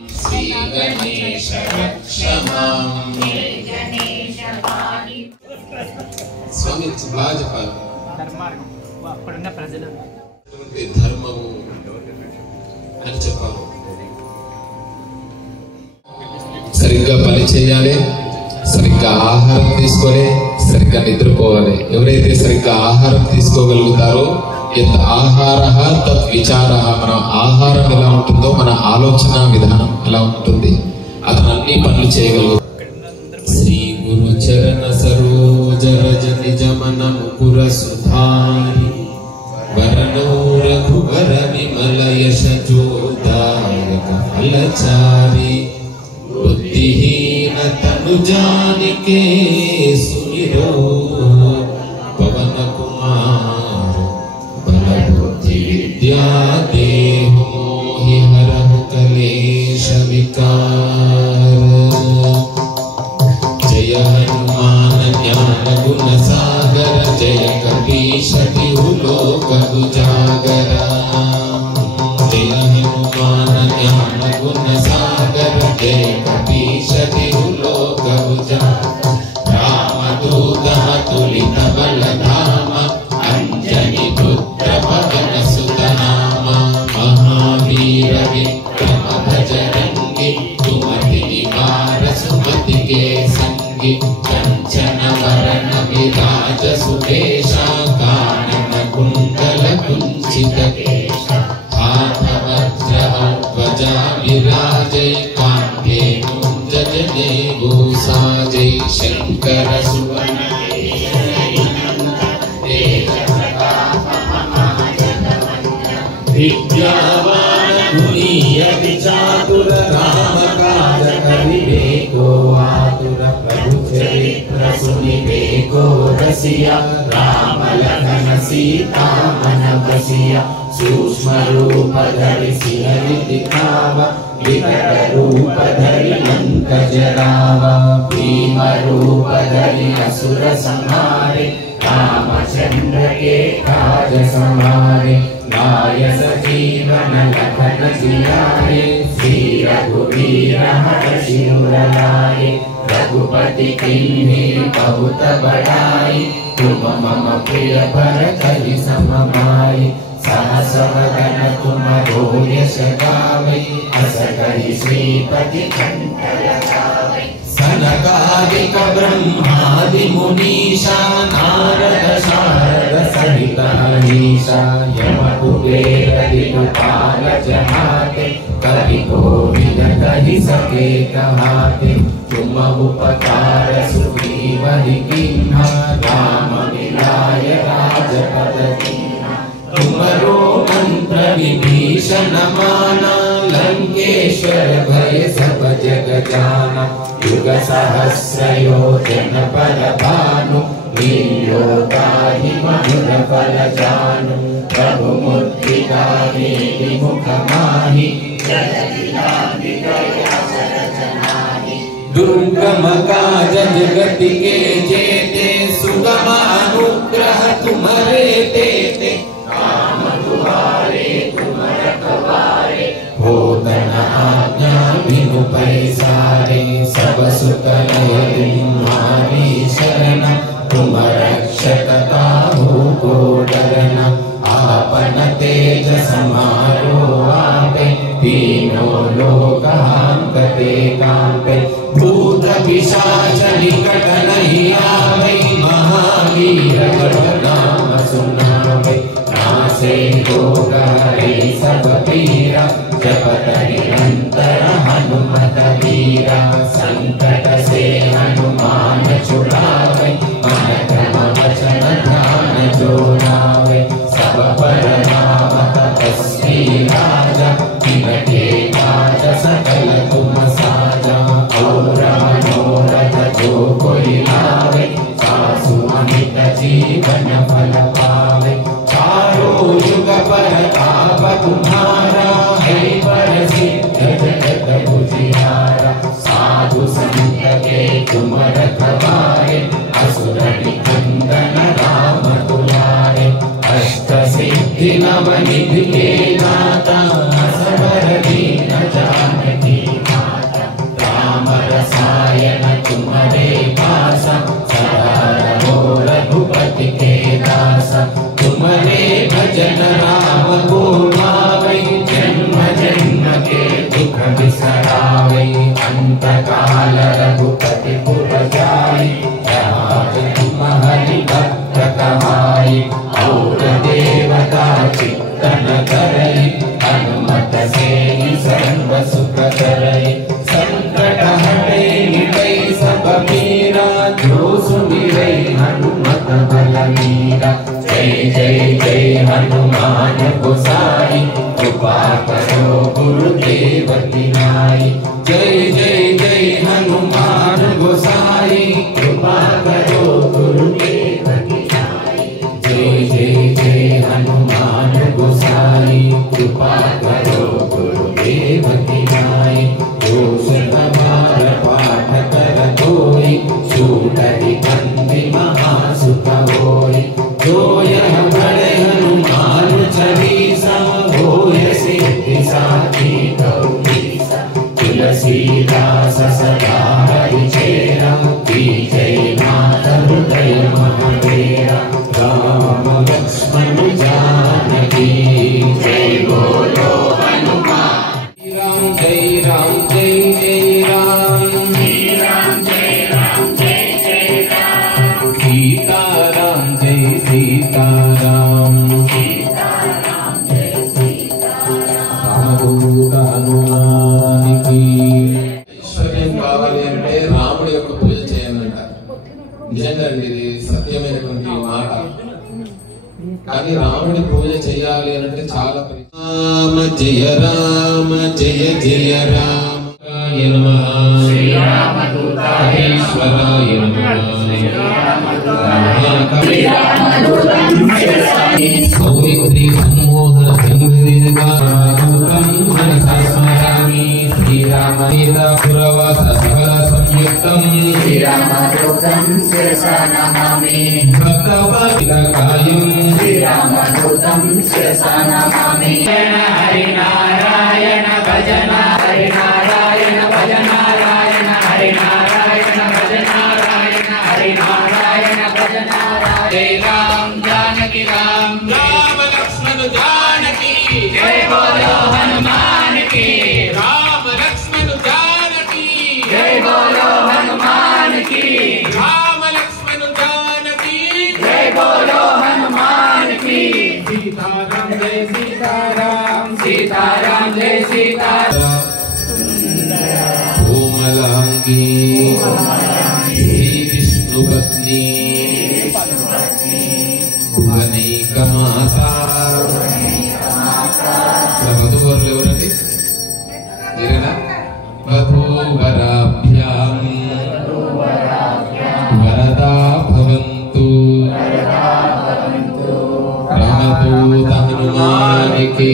श्री गणेश रक्ष मां। स्वामी बाగా చెప్పాలి. అప్పుడున్న ప్రజలు ధర్మము అని చెప్పాలి. సరిగ్గా పని చేయాలి, సరిగ్గా ఆహారం తీసుకోవాలి, సరిగ్గా నిద్రపోవాలి. ఎవరైతే సరిగ్గా ఆహారం తీసుకోగలుగుతారో యత్ ఆహారః తత్ విచారః, మన ఆహారం ఎలా ఉంటుందో మన ఆలోచన విధానం ఎలా ఉంటుంది, అతను అన్ని పనులు చేయగలుగుతాడు. శ్రీ గురు చరణ సరోజ రజ నిజ మన ముకుర సుధారి వరణో రఘువర విమల యశ జోదాయక ఫలచారి बुद्धिहीन तनु जानिके सुमिरो पवन कुमार बल बुद्धि विद्या देहु मोहि हरहु कलेश विकार। जय हनुमान ज्ञान गुण सागर जय कपीश तिहु लोक उजागर। जय हनुमान ज्ञान गुण सागर जय कपीश तिहु लोक उजागर। रामदूत अतुलित बल धाम अंजनी पुत्र पवन सुत नाम। महावीर विक्रम भजरंगी सुमति निवार सुमति के संगी। कंचन वरण विराज सुकेशा कानन कुंडल कुंचित केशा। हाथ वज्र ध्वजा विराजे कांधे मूंज जनेऊ साजे। शंकर सुवन तेज प्रताप विद्यावान गुणी अति चातुर। राम काज करिबे को आतुर। प्रभु चरित्र सुनिबे को रसिया। राम लखन सीता मन बसिया। सूक्ष्म रूप धरि सिंह दिखावा। विकट रूप धरि लंक जरावा। भीम रूप धरि असुर संहारे। रामचंद्र के काज संहारे। लाय सजीवन लखन जियाए। श्री रघुवीर हर्षि उर लाए। रघुपति किन्हीं बहुत बड़ाई। तुम मम प्रिय भरत सम भाई। सहस वदन तुम यश गावै। अस कहि श्रीपति कंठ लगावै। सनकादिक ब्रह्मादि मुनीषा। नारद शारद सहित अहीशा। यम कुबेर दिक्पाल जहाते। कवि कोविद कहि सके कहाते। तुम उपकार सुग्रीव कीन्हा। राम मिलाय राजपद दीन्हा। तुमरो मंत्र विभीषण माना। लंकेश्वर भय सब जग जाना। युग सहस्र योजन पर भानु। लील्यो ताहि मधुर फल जानु। प्रभु मुद्रिका विमुख माहि। जगति दया सरज नाहि। दुर्गम काज जगति के जेते। सुगम अनुग्रह तुम्हारे तेते। राम दुआरे तुम रखवारे। होतन आज्ञा बिनु पैसारे। सब सुख तुम्हारी शरण। तुम रक्षक काहू को डरना। आपन तेज समारो आपे। तीनों लोक हांकते कांपे। भूत पिशाच निकट नहीं आवे। महावीर जब नाम सुनावे। नासे रोग हरे सब पीरा। जपत निरंतर हनुमत वीरा। संकट से हनुमान छुड़ावे। मन क्रम वचन ध्यान जोड़ावे। सब पर राम तपस्वी राजा। तिनके काज सकल तुम साजा। और मनोरथ जो कोई लावे। सासु अमित जीवन फल पावे। चारों युग पर ताप तुम्हारा। है प्रसिद्ध जगत उजियारा। साधु संत के तुम रखवारे। असुर निकंदन राम दुलारे। अष्ट सिद्धि नव निधि के दाता। असवर दीन जानकी वीरा जय जय जय हनुमान गोसाई कृपा करो गुरुदेव की नाई जय जय जय हनुमान गोसाई कृपा करो गुरुदेव की नाई जय जय जय हनुमान गोसाई कृपा करो गुरुदेव की नाई दोषमार पाठ कर कोई छूटहि बंदी महासुख होई जो यह बड़े हनुमान चालीसा होय सिद्धि साखी गौरीसा तुलसीदास सदा हरिचेरा जय नाथ हृदय महावीरा राम लक्ष्मण जानकी जय बोलो हनुमान जय राम जय जय राम श्री राम जय जय राम सीताराम जय सीताराम सीताराम जय सीताराम हनुमान की ఐశ్వర్యం కావాలి అంటే రాముడి యొక్క పూజ చేయమంటారు. నిజంగా ఇది సత్యమైనటువంటి మాట. కానీ రాముడి పూజ చేయాలి అంటే చాలా రామ జయ జయ రామ శ్రీరామదూతాయేశ్వరాయ సౌమిత్రి సమ్మోహన స్మరామి శ్రీరామీతాపురవాస సకల సంయుక్తం శ్రీరామదూతం శిరసా నమామి భక్తవాదికాయం శ్రీరామదూతం శిరసా నమామి హరి నారాయణ భజన హరి నారాయణ భజన నారాయణ హరి నారాయణ భజన నారాయణ హరి నారాయణ భజన జయ రామ్ जानकी राम రామ లక్ష్మణ జానకి जय बोलो हनुमान की రామ లక్ష్మణ జానకి जय बोलो हनुमान की రామ లక్ష్మణ జానకి जय बोलो हनुमान की సీతారాం జయ సీతారాం सीताराम जय सीताराम కోమలాంగి శ్రీ విష్ణు పత్ని భువనైక మాతా వధూవరులు ఎవరండి మీరేనా వధూవరాభ్యాం వరదా భవంతు రామదూత హనుమానికి